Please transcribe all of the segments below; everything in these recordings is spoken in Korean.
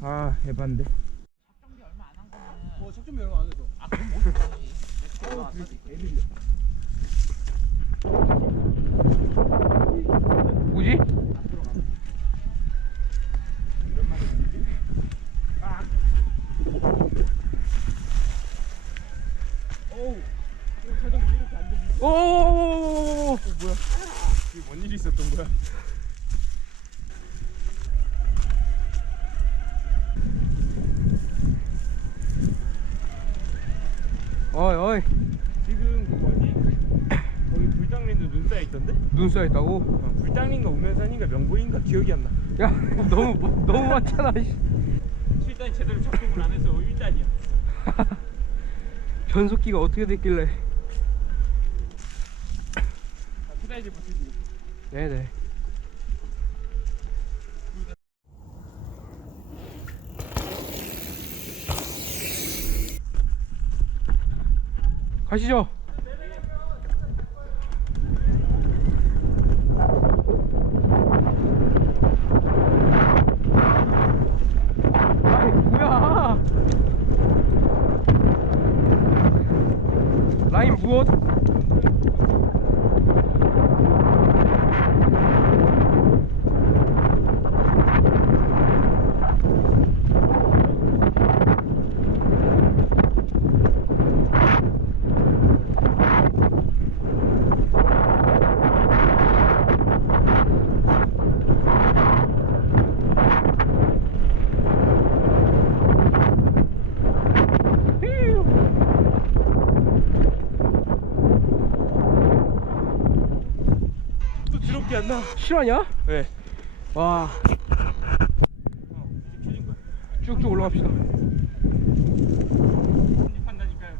아어 얼마 안 해서. 아 그럼 뭐 좋지 뭐지? 어우. 자전거 이렇게 안 들리. 오어 뭐야? 이게 뭔 일이 있었던 거야? 어이 어이 지금 그 뭐지? 거기 불장님도 눈 쌓여? 눈 쌓였다고? 어, 불장님가 우면산인가 명보인가 기억이 안 나. 야 너무 너무 많잖아 씨. 7단 제대로 작동을 안 해서 1단이야. 변속기가 어떻게 됐길래 후다이즈 버티지. 네네 가시죠 아이 뭐야 라인 무엇? 또 드럽게 안 나. 실화냐? 네. 와. 쭉쭉 올라갑시다.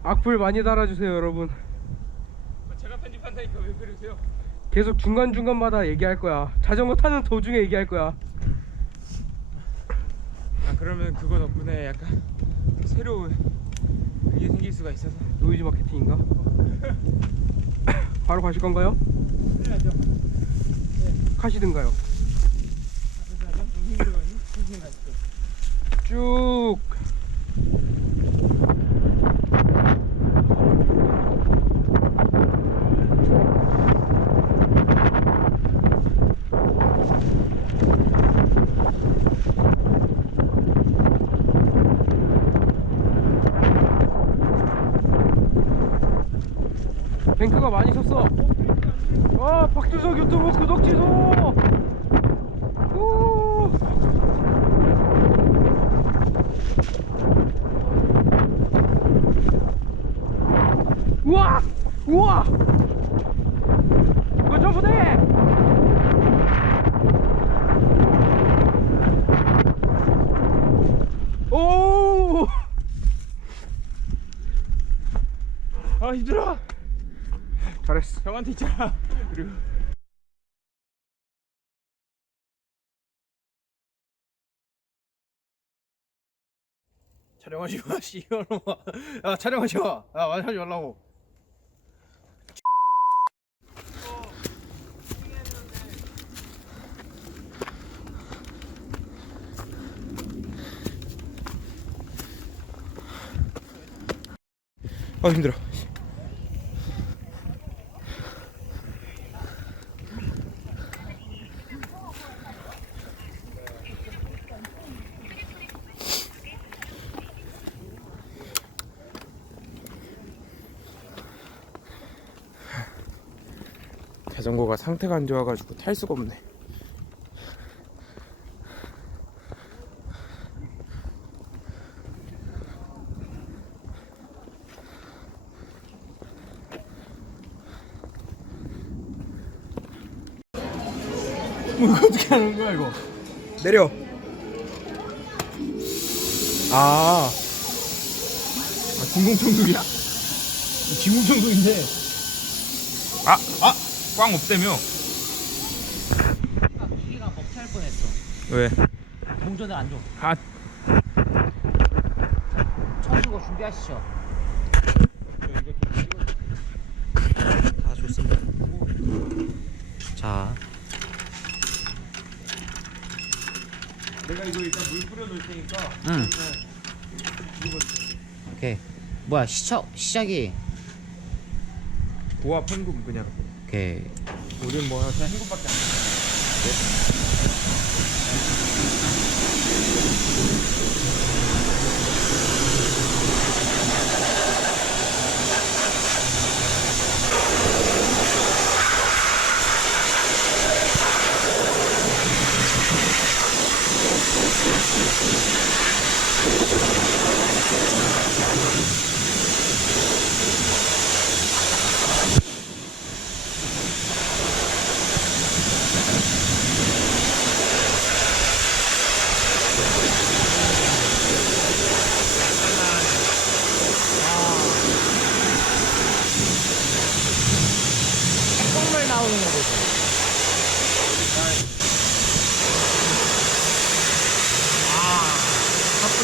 악플 많이 달아주세요 여러분 제가 편집한다니까 왜 그러세요? 계속 중간 중간마다 얘기할 거야 자전거 타는 도중에 얘기할 거야 아 그러면 그거 덕분에 약간 새로운 그게 생길 수가 있어서. 노이즈 마케팅인가? 바로 가실 건가요? 해야죠. 가시죠. 쭉 뱅크가 많이 섰어 아 박주석 유튜브 구독 취소 우! 우와! 우와! 이거 점프대! 오! 아 힘들어. 잘했어. 형한테 있잖아. 그리고 촬영하지 마 씨발놈아 야 촬영하지 마야 하지 말라고. 아 힘들어. 자전거가 상태가 안 좋아가지고 탈 수가 없네. 뭐 이거 어떻게 하는 거야 이거 내려. 아, 아 진공청소기야? 진공청소기인데 아, 아, 꽝 없대며. 기계가 먹튀할 뻔했어. 왜? 동전을 안 줘. 아, 쳐주고 준비하시죠. 다 좋습니다. 자, 내가 이거 일단 물 뿌려 놓을 테니까. 응. 오케이. 뭐야 시작 시작이. 보아 팽금 그냥. 오케이. 우린 뭐 그냥 헹굼밖에 안 돼.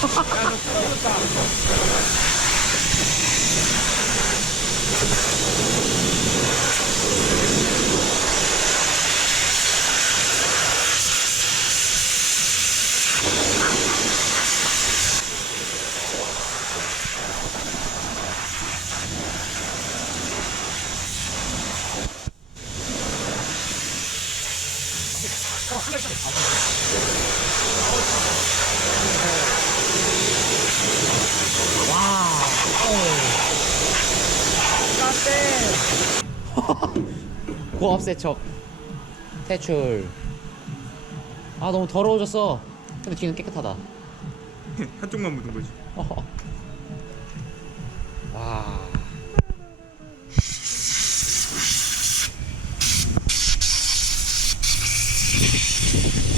Thank you. 고압 세척 퇴출. 아 너무 더러워졌어. 근데 뒤는 깨끗하다. 한쪽만 묻은 거지. 와.